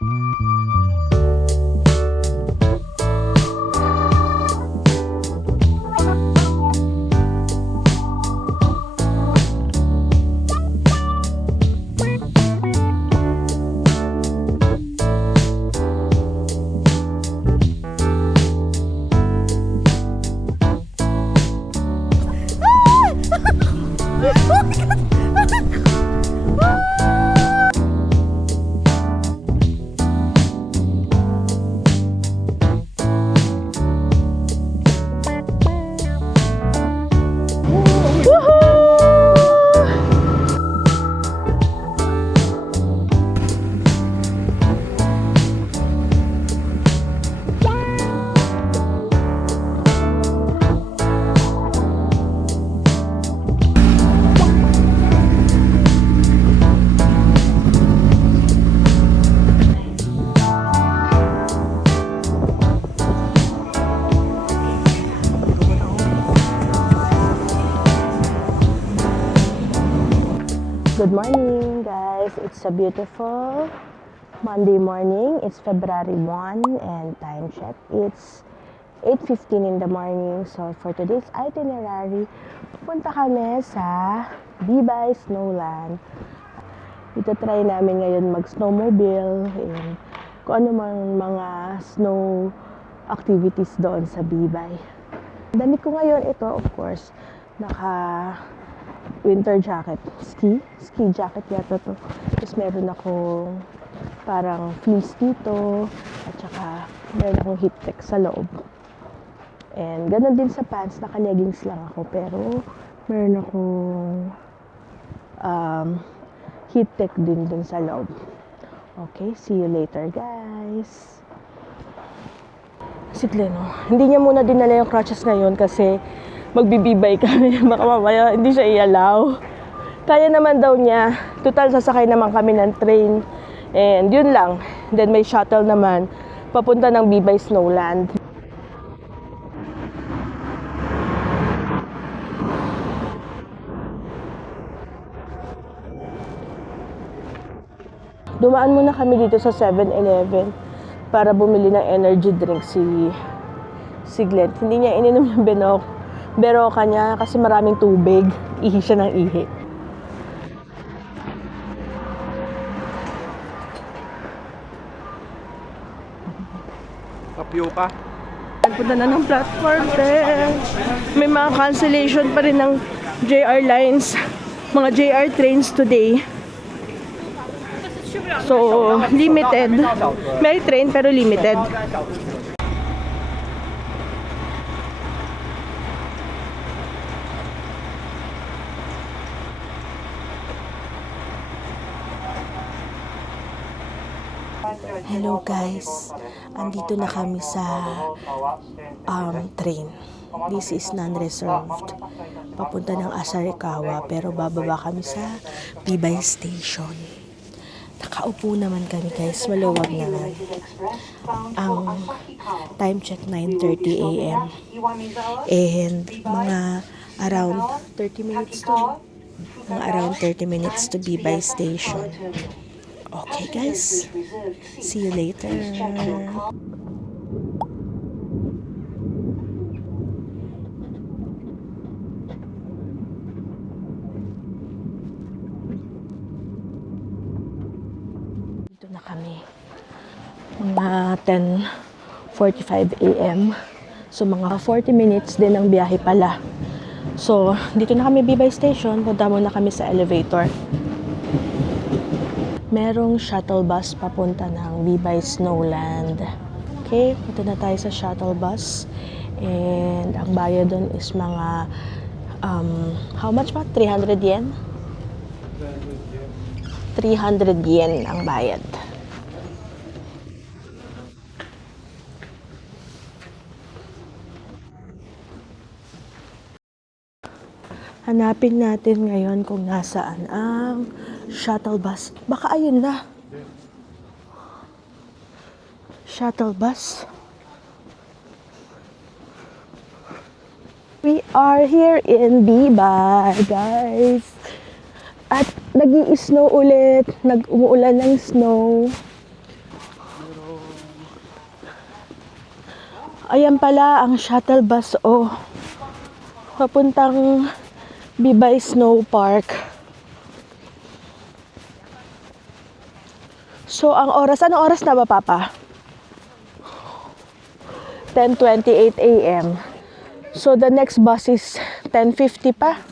Good morning, guys. It's a beautiful Monday morning. It's February 1 and time check. It's 8:15 in the morning. So for today's itinerary, pupunta kami sa Bibay Snowland. Ito try namin ngayon mag-snowmobile and kung ano man mga snow activities doon sa Bibay. Damit ko ngayon ito, of course, winter jacket, ski jacket yata to. Tapos meron akong parang fleece dito at saka meron akong heat tech sa loob. And ganun din sa pants, naka-leggings lang ako pero meron akong heat tech din dun sa loob. Okay, see you later, guys. Si Gleno, hindi niya muna dinala yung crutches ngayon kasi magbibibay kami. Baka mamaya hindi siya i-allow. Kaya naman daw niya. Total sasakay naman kami ng train. And yun lang. Then may shuttle naman papunta ng Bibay Snowland. Dumaan muna kami dito sa 7-Eleven para bumili ng energy drink si Glenn. Hindi niya ininom yung Bero kanya kasi maraming tubig. Ihi siya ng ihi. Tapioca. Punta na ng platform 10. May mga cancellation pa rin ng JR lines. Mga JR trains today. So, limited. May train pero limited. Hello guys, andito na kami sa train. This is non-reserved. Papunta ng Asarikawa pero bababa kami sa Bibay Station. Nakaupo naman kami guys, maluwag naman. Ang time check 9:30 AM. And mga around 30 minutes to Bibay Station. Okay guys, see you later. Dito na kami. Mga 10:45 AM. So mga 40 minutes din ang biyahe pala. So dito na kami Bibay Station. Punta muna kami sa elevator. Merong shuttle bus papunta ng Bibay Snowland. Okay, punta na tayo sa shuttle bus. And ang bayad doon is mga, how much ba? 300 yen? 300 yen ang bayad. Hanapin natin ngayon kung nasaan ang shuttle bus. Baka ayun na. Shuttle bus. We are here in Bibay, guys. At nag-i-snow ulit. Nag-umuulan ng snow. Ayan pala ang shuttle bus papuntang Bibay Snow Park. So, anong oras na ba, Papa? 10:28 a.m. So, the next bus is 10:50 pa.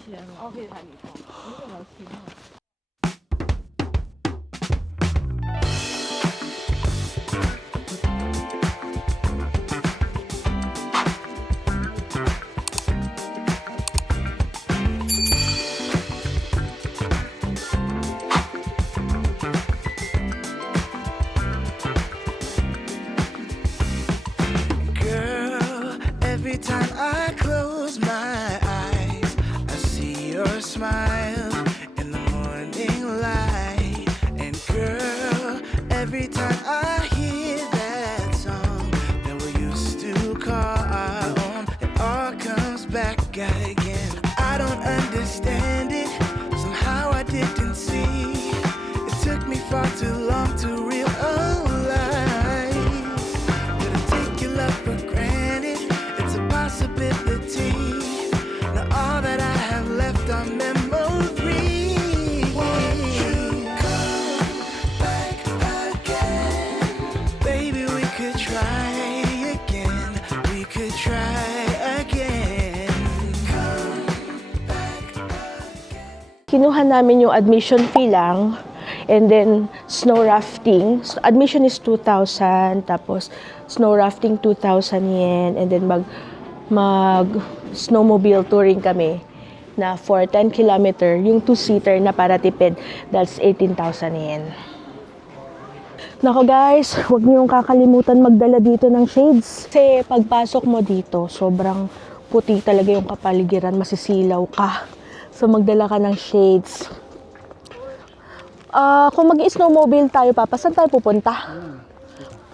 Every time I close my eyes, I see your smile in the morning light. And girl, every time I hear that song that we used to call our own, it all comes back again. I don't understand it, somehow I didn't see. It took me far too long to realize that I take your love for granted. Possibility. Now all that I have left are memories. Won't you come back again? Baby, we could try again. We could try again. Come back again. Kinuha namin yung admission fee lang. And then, snow rafting. So, admission is 2,000. Tapos, snow rafting 2,000 yen. And then, mag-snowmobile touring kami na for 10 kilometer. Yung 2-seater na para tipid, that's 18,000 yen. Nako guys, huwag niyong kakalimutan magdala dito ng shades. Kasi pagpasok mo dito, sobrang puti talaga yung kapaligiran. Masisilaw ka. So, magdala ka ng shades. Kung mag-snowmobile tayo, Papa, saan tayo pupunta?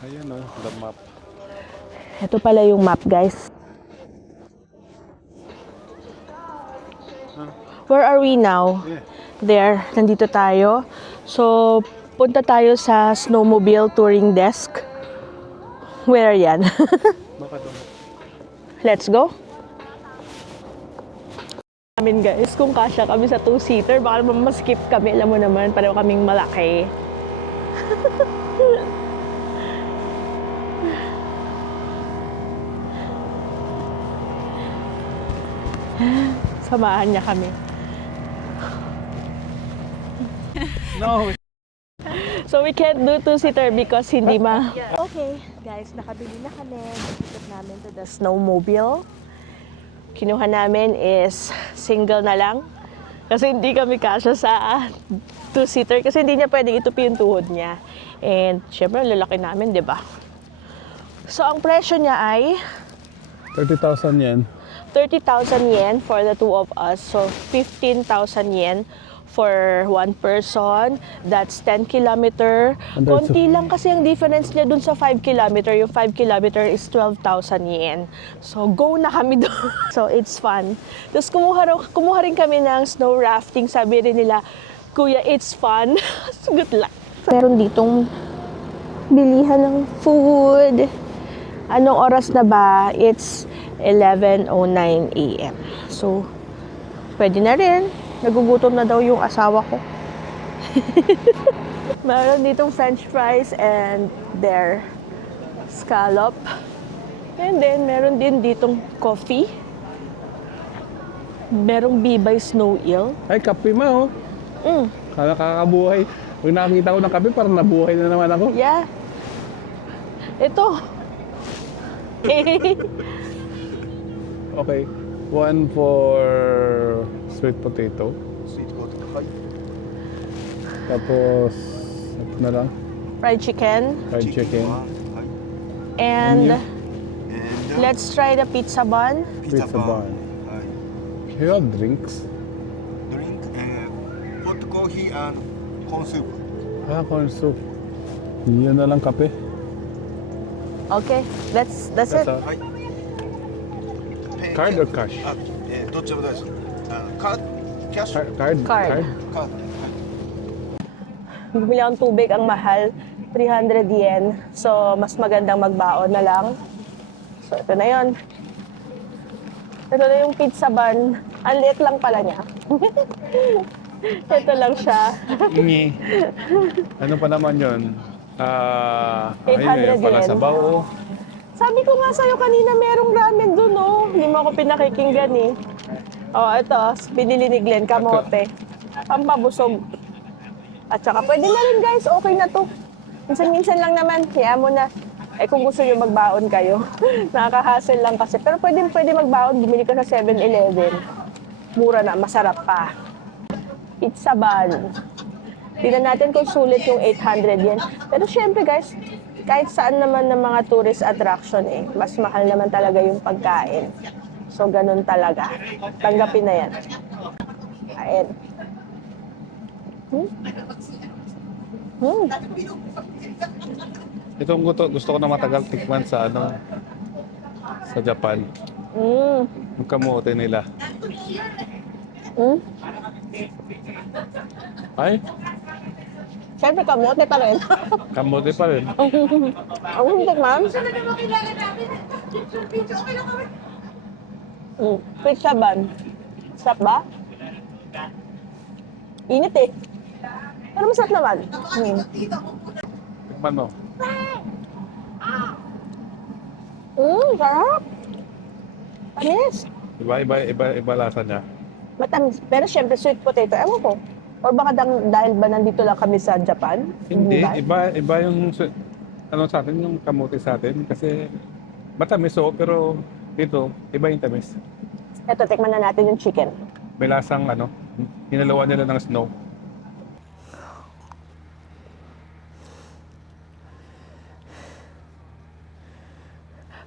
Ayan o, the map. Ito pala yung map, guys. Where are we now? Yeah. There, nandito tayo. So, punta tayo sa snowmobile touring desk. Where yan? Baka doon. Let's go. Amin guys, kung kasya kami sa 2-seater, baka naman ma-skip kami. Alam mo naman, pareho kaming malaki. Samahan niya kami. No. So we can't do 2-seater because hindi Okay, guys, nakabili na kami. Nag-ticket namin to the snowmobile. Kinuha namin is single na lang. Kasi hindi kami kasya sa 2-seater. Kasi hindi niya pwedeng itupi yung tuhod niya. And syempre, lalaki namin, di ba? So ang presyo niya ay 30,000 yen. 30,000 yen for the two of us. So 15,000 yen for one person. That's 10 kilometer. And that's Konti lang kasi ang difference niya dun sa 5 kilometer. Yung 5 kilometer is 12,000 yen. So, go na kami doon. So, it's fun. Tapos, kumuha rin kami ng snow rafting. Sabi rin nila, Kuya, it's fun. So, good luck. Meron ditong bilihan ng food. Anong oras na ba? It's 11:09 a.m. So, pwede na rin. Nagugutom na daw yung asawa ko. Meron ditong french fries and their scallop. And then, meron din ditong coffee. Merong Bibay Snow Eel. Ay, kape ma oh. Kala kakabuhay. Pag nakakita ko ng kape, parang nabuhay na naman ako. Yeah. Ito. Okay. One for sweet potato. Sweet potato. Hi. Tapos, ito na lang. Fried chicken. Fried chicken. Hi. And And let's try the pizza bun. Pizza bun. Hi. Here are drinks. Drink hot coffee and corn soup. Corn soup. Yan na lang kape. Okay, that's it. That's all. はい。 Card or cash? どっちでも大丈夫です。カード、キャッシュ、 Card? Card. カードで。 Bumili akong tubig, ang mahal, 300 yen. So, mas magandang magbaon na lang. So, So, ito na yun. Ito na yung pizza bun. Ang liit lang pala niya. Ito lang siya. Ngi. Ano pa naman yun? 800 ayun pala yen. sabaw. Oh. Sabi ko nga sa'yo kanina merong ramen dun, oh. Hindi mo ako pinakikinggan, eh. Oh, ito. Binili ni Glenn, kamote. Pampabusog. At saka pwede na rin, guys. Okay na to. Minsan-minsan lang naman. Kaya mo na. Eh kung gusto nyo magbaon kayo. Nakaka-hassle lang kasi. Pero pwede magbaon. Bumili ka sa 7-Eleven. Mura na. Masarap pa. Pizza bun. Tingnan natin kung sulit yung 800 yen. Pero syempre, guys, kahit saan naman ng mga tourist attraction, eh, mas mahal naman talaga yung pagkain. So, ganun talaga. Tanggapin na yan. Kain. Itong gusto ko na matagal tikman sa sa Japan. Yung kamote nila. Ay, Siyempre, kamote pa rin. kamote pa rin. Ang hintik, ma'am. Pizza bun. Sarap ba? Init eh. Pero masarap naman. Tikman mo. Sarap. Tamis. Iba lasa niya. Matamis. Pero syempre, sweet potato. Ewan ko. Or baka dahil ba nandito lang kami sa Japan? Hindi, ba? iba yung sa atin, yung kamote sa atin kasi matamis pero dito iba yung tamis. Ito, tikman na natin yung chicken. May lasang hinalawan nila ng snow.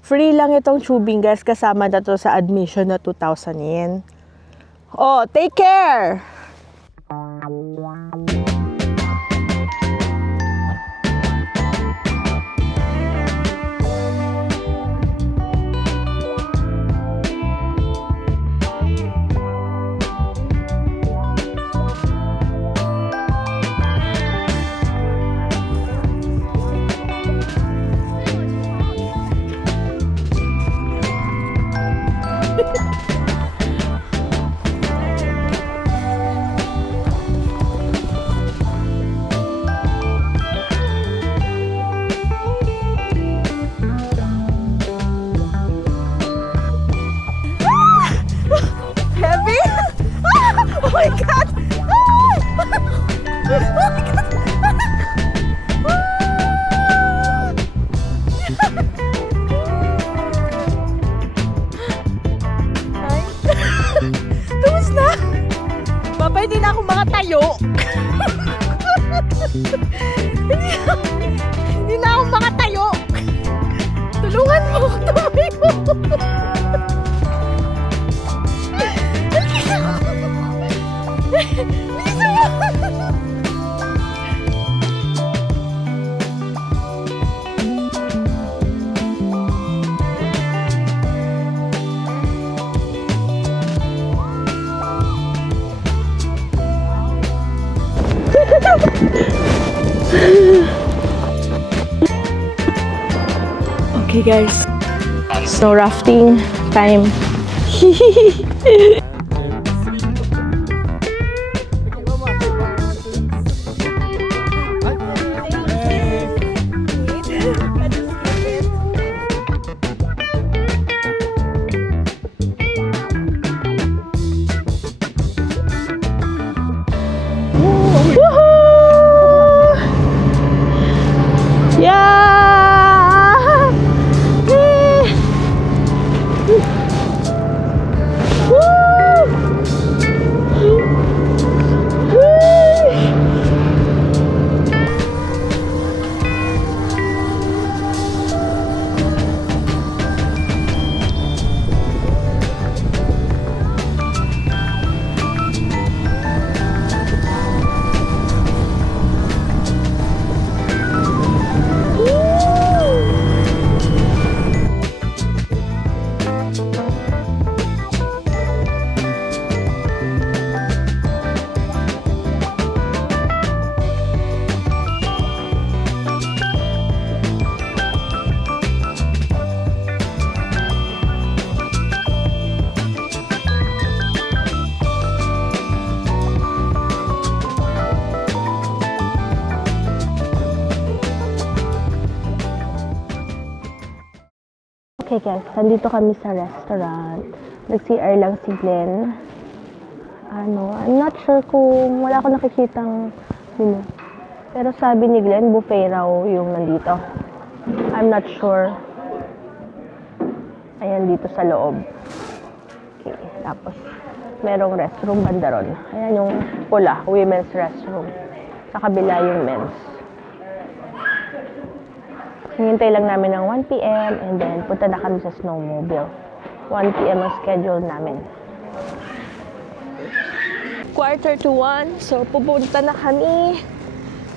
Free lang itong tubing, guys. Kasama na to sa admission na 2,000 yen. Oh, take care! Heavy? Oh my God! Oh my God! Tapos na! Papa, hindi na ako makatayo. Hindi na ako makatayo. Tulungan mo ako tumayo. Okay guys, snow rafting time. Okay guys, nandito kami sa restaurant. Nag-CR lang si Glenn. I'm not sure kung wala ako nakikitang menu. Pero sabi ni Glenn, buffet raw yung nandito. I'm not sure. Ayan dito sa loob. Okay, tapos merong restroom banda ron. Ayan yung pula, women's restroom. Sa kabila yung men's. Hintay lang namin ng 1 p.m. and then punta na kami sa snowmobile. 1 p.m. ang schedule namin. 1:45, so pupunta na kami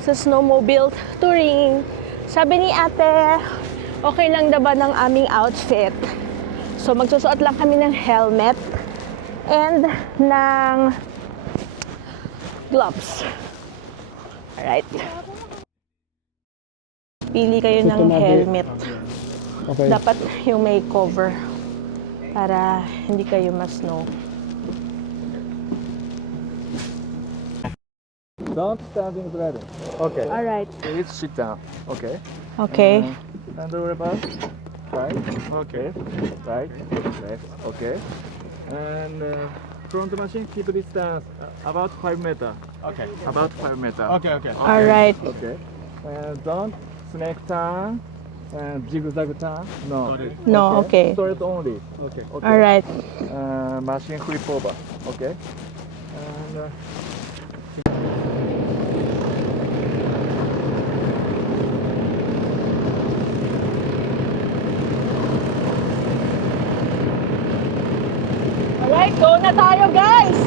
sa snowmobile touring. Sabi ni ate, okay lang daw ba ng aming outfit? So magsusuot lang kami ng helmet and ng gloves. Alright. Pili kayo ng helmet. Okay. Dapat yung may cover para hindi kayo ma-snow. Don't stand in the ladder. Okay. Alright. Please sit down. Okay. Okay. Hand over about. Right. Okay. Right. Left. Okay. And front machine keep distance about 5 meter. Okay. About 5 meter. Okay. Okay. Alright. Okay. And don't snake turn and zigzag turn. No. Got it. No, okay. Straight only. Okay. Okay. Alright. Machine flip over. Okay. And Alright, go na tayo guys!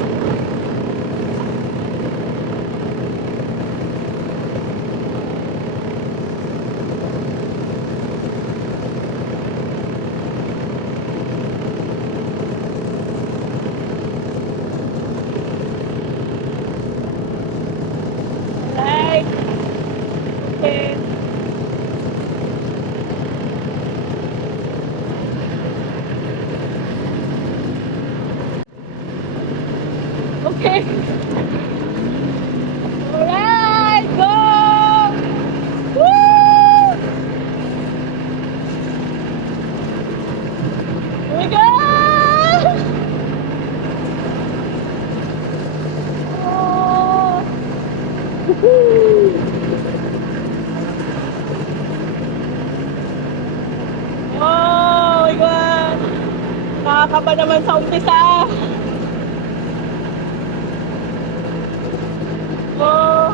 Alright. Okay. Okay. Alright, go! Woo! Here we go! Oh! Woohoo! Oh my God! Nakakaba naman sa umpisa. Oh!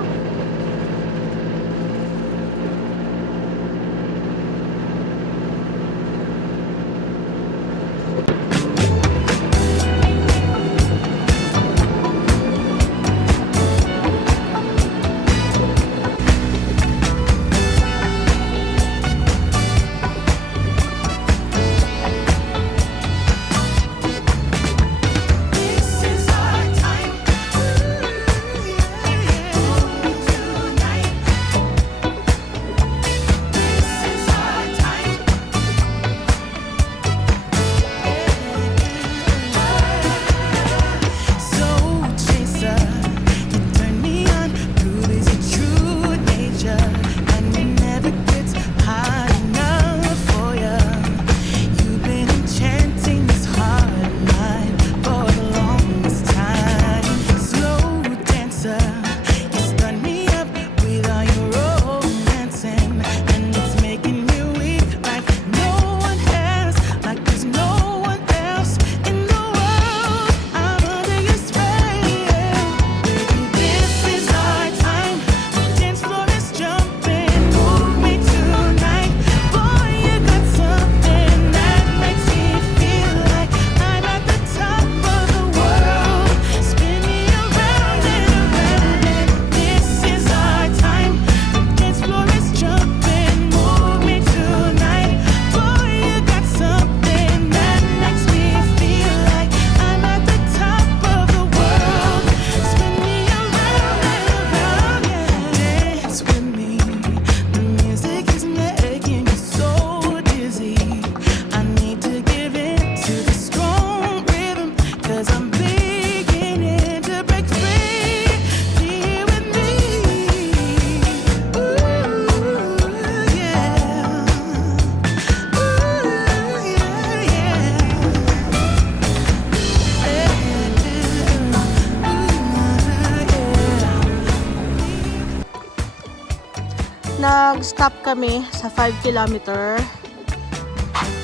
nag-stop kami sa 5 kilometer.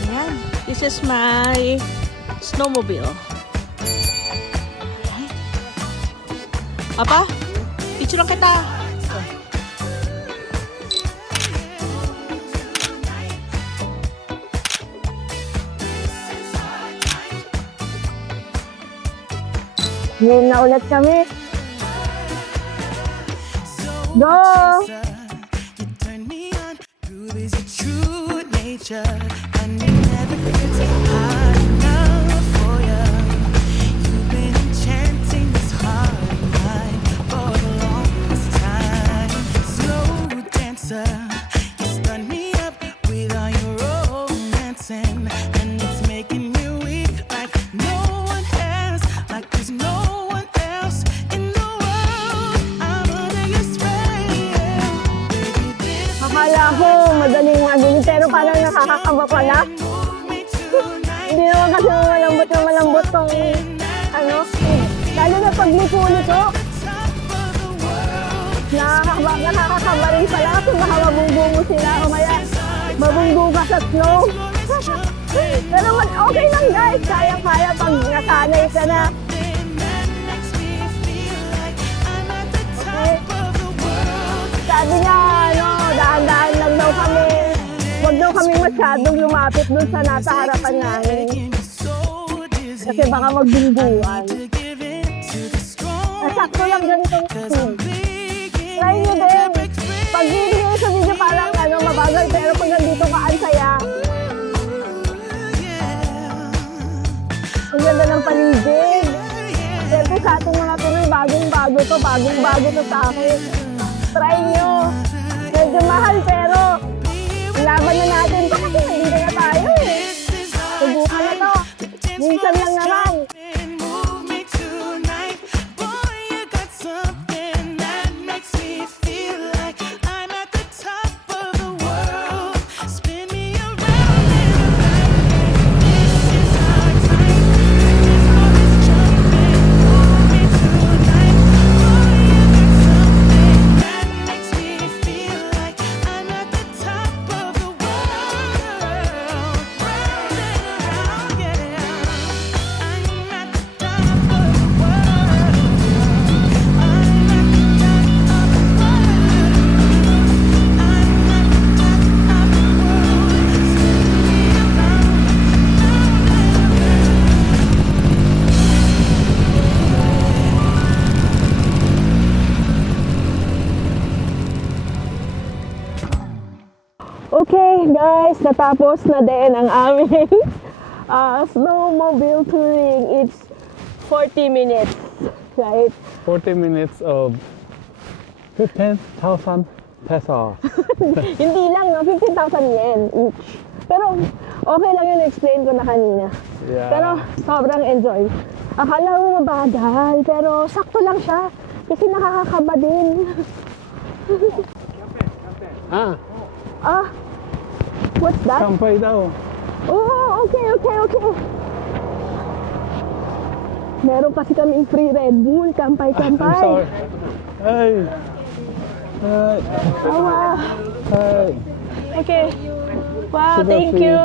Ayan. This is my snowmobile. Ayan. Papa, picture lang kita. Ngayon na ulit kami. Go! You turn me on, groove is your true nature, and it never gets hard enough for you. You've been enchanting this heart of mine for the longest time. Slow dancer, you stun me up with all your romancing, and it's making me weak like no one else, like there's no one else in the world. I'm under your spell, baby. This Akala ko madaling maging pero parang nakakakaba pala. Hindi naman kasi malambot na malambot tong ano. Lalo na pag liko-liko. Nakakakaba rin pala kasi baka mabunggo sila o kaya mabunggo ka sa snow. Pero okay lang guys, kaya-kaya pag nasanay ka na. Okay. Sabi niya, ano, dahan-dahan lang daw kami. Huwag daw kami masyadong lumapit dun sa nasa harapan namin. Kasi baka magbingguan. Sakto lang ganitong speed. Try nyo din. Pag bibigay sa video parang ano, mabagal, pero pag nandito ka, ang saya. Ang ganda ng paligid. Siyempre sa ating mga Pinoy, bagong-bago to sa akin. Try nyo. Medyo mahal pero laban na natin to kasi nandito na tayo eh. Subukan na to. Minsan lang naman. move me tonight, boy. You got something that makes me feel like I'm at the top of the world. Spin me around and around. This is our time. This heart is jumping. Move me tonight, boy. You got something that makes me feel like I'm at the top of the world. Round and around, yeah. I'm at the top of the world. Okay guys, natapos na din ang aming snowmobile touring. It's 40 minutes, right? 40 minutes of 15,000 pesos. Hindi lang, no? 15,000 yen each. Pero okay lang yun, explain ko na kanina. Yeah. Pero sobrang enjoy. Akala mo mabagal, pero sakto lang siya. Kasi nakakakaba din. What's that? Kampay daw. Oh, okay. Meron kasi kaming free Red Bull, kampay-kampay. I'm sorry. Hey. Hey. Awa. Hey. Okay. Wow, Sugar thank free. you.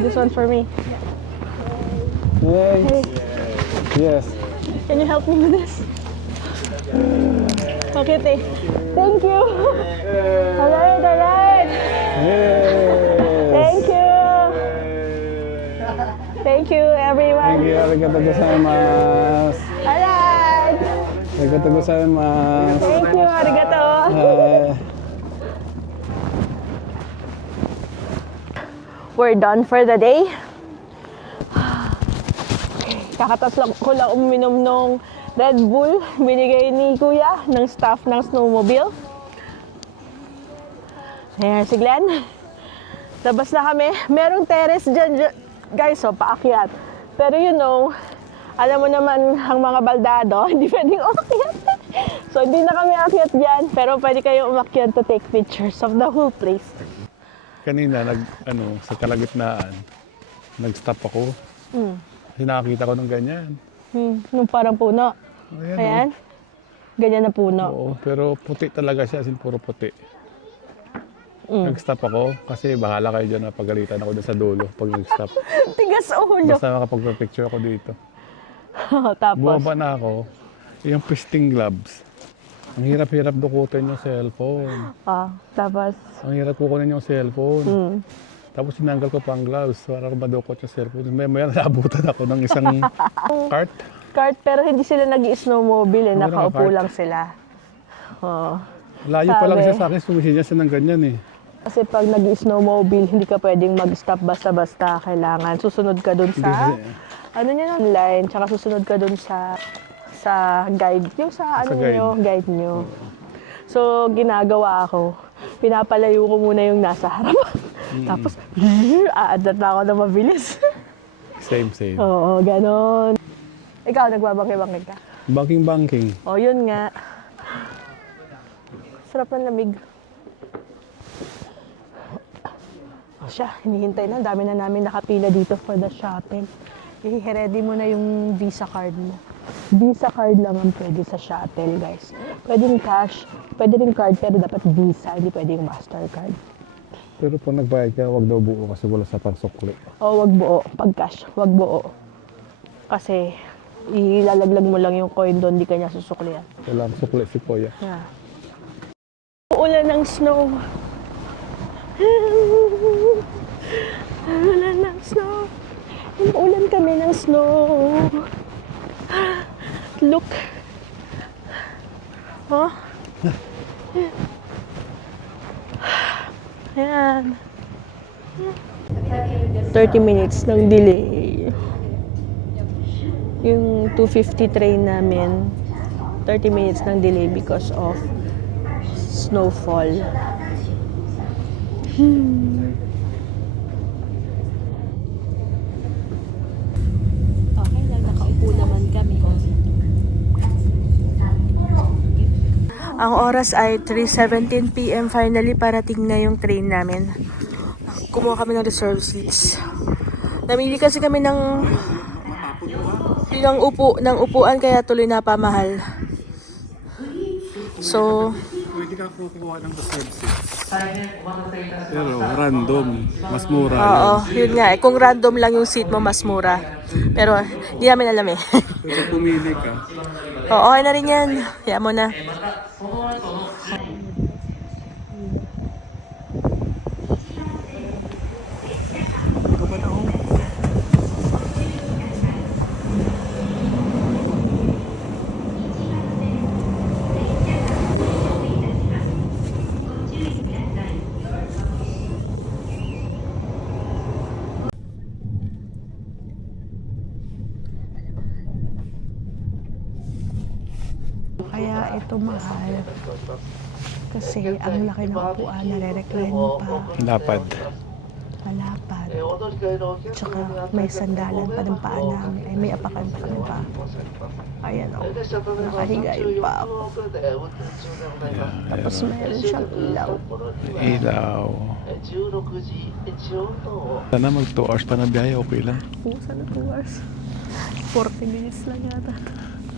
This one's for me. Hey. Hey, Yes. can you help me with this? Okay, thank you. Alright. Yes. Thank you. Thank you, everyone. Thank you. Arigatou gozaimasu. Alright. Arigatou gozaimasu. Thank you, arigato. We're done for the day. Kakatas lang ko lang uminom ng Red Bull. Binigay ni Kuya ng staff ng snowmobile. Ayan si Glenn. Labas na kami. Merong terrace dyan, guys, so paakyat. Pero you know, alam mo naman ang mga baldado, hindi pwedeng umakyat. So hindi na kami akyat dyan, pero pwede kayo umakyat to take pictures of the whole place. Kanina, sa kalagitnaan, nag-stop ako. Kasi nakakita ko ng ganyan. Nung parang puno. Ayan. Ayan. Ganyan na puno. Oo, pero puti talaga siya, as in puro puti. Mm. Nag-stop ako kasi bahala kayo dyan na pagalitan ako dun sa dulo pag nag-stop. Tigas ulo. Basta makapag-picture ako dito. Tapos, Bumaba na ako, yung pisting gloves. Ang hirap-hirap dukutin yung cellphone. tapos, Ang hirap kukunin yung cellphone. mm. Tapos sinanggal ko pa ang gloves para madukot yung cellphone. Maya naabutan ako ng isang cart. Cart, pero hindi sila nag-snowmobile eh. Wala Nakaupo cart. lang sila. Oo. Layo pa lang Sabi. siya sa akin, sumisinya siya ng ganyan eh. Kasi pag nag-snowmobile, hindi ka pwedeng mag-stop basta-basta. Kailangan susunod ka dun sa, ano niya, online. Tsaka susunod ka dun sa guide. Yung sa ano guide. niyo, guide niyo. So, ginagawa ko. Pinapalayo ko muna yung nasa harap. Tapos, aadat na ako na mabilis. Same. Oo, ganon. Ikaw, nagbabangke-bangke ka? Banking. O, yun nga. Sarap ng lamig. O siya, hinihintay na. Dami na namin nakapila dito for the shuttle. I-ready mo na yung Visa card mo. Visa card lang ang pwede sa shuttle, guys. Pwedeng cash, pwede rin card, pero dapat Visa, hindi pwedeng Mastercard. Pero pag nagbayad ka, wag daw buo kasi wala sa pansukli. O, wag buo. Pag cash, wag buo. Kasi, ilalaglag mo lang yung coin doon, di ka niya susuklian. Wala ang sukli si Kuya. Yeah. Ulan ng snow. Ulan ng snow. Ulan kami ng snow. Look. Oh. Ayan. 30 minutes ng delay. Yung 2:50 train namin, 30 minutes ng delay because of snowfall. Okay lang, nakaupo naman kami. Ang oras ay 3:17 p.m. Finally, parating na yung train namin. Kumuha kami ng reserve seats. Namili kasi kami ng upuan kaya tuloy na pamahal. So, Pwede ka kukuha ng reserve seats. Pero random, mas mura oo, yun nga. Kung random lang yung seat mo, mas mura. Pero, hindi namin alam eh. Pero pumili ka. Oo, okay na rin yan. Kaya mo na. Kaya ito mahal. Kasi ang laki ng upuan, nare-recline pa. Lapad. Malapad. Tsaka may sandalan pa ng paa namin. Ay, may apakan pa kami pa. Ayan o. Nakahiga yung paa ko. Tapos mayroon siyang ilaw. Ilaw. Sana mag 2 hours pa na biyahe, okay lang. Kung sana 2 hours. 40 minutes lang yata.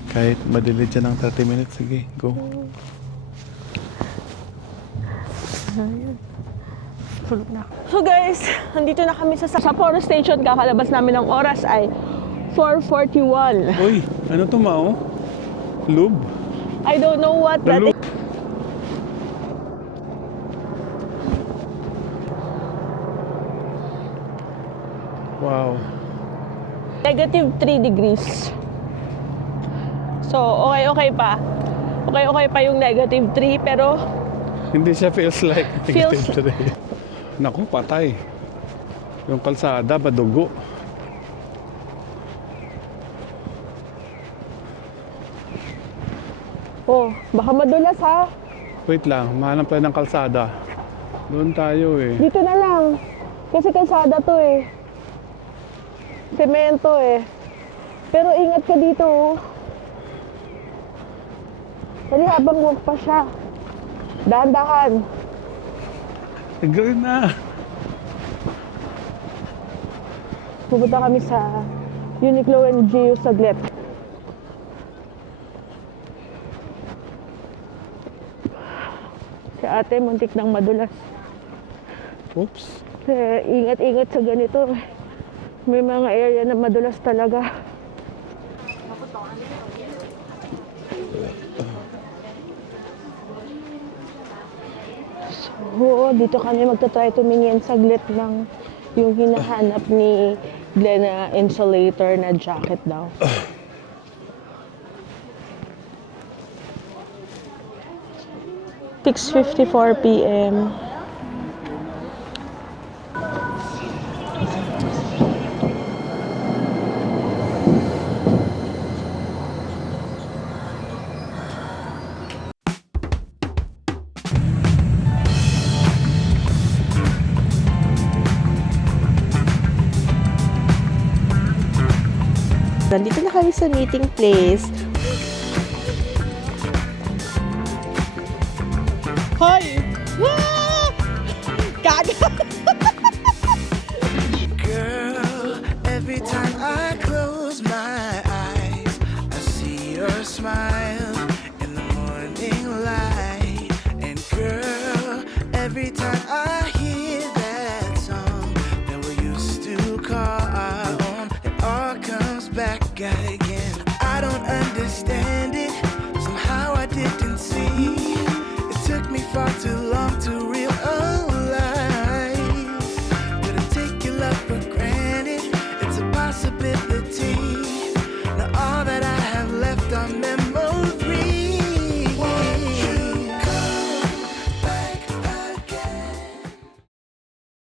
Kahit madilit siya ng 30 minutes, sige, go. Ayan. Tulog na ako. So guys, nandito na kami sa Sapporo Station. Kakalabas namin ng oras ay 4:41. Uy, ano to, Mao? Lube? I don't know what that is. Wow. Negative 3 degrees. So, okay pa. Okay pa yung negative 3, pero Hindi siya feels like Feels- negative 3. Naku, patay. Yung kalsada, badugo. oh, baka madulas ha. Wait lang, mahanap tayo ng kalsada. Doon tayo eh. Dito na lang. Kasi kalsada to eh. Semento eh. Pero ingat ka dito oh. Dali habang walk pa siya. Dahan-dahan. Gawin na. Pupunta kami sa Uniqlo and Gio saglit. ate, muntik nang madulas. Oops. Kaya ingat-ingat sa ganito. May mga area na madulas talaga. Oo, dito kami magta-try tumingin saglit ng yung hinahanap ni Glenn na insulator na jacket daw. 6:54 p.m. Nandito na kami sa meeting place. Hoy! Ah! Gaga! Girl, every time I close my eyes, I see your smile in the morning light. And girl, every time I hear that song that we used to call our own, it all comes back again. I don't understand it, somehow I didn't see. It took me far too long to realize that I take your love for granted. It's a possibility. Now all that I have left are memories.